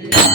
Yeah.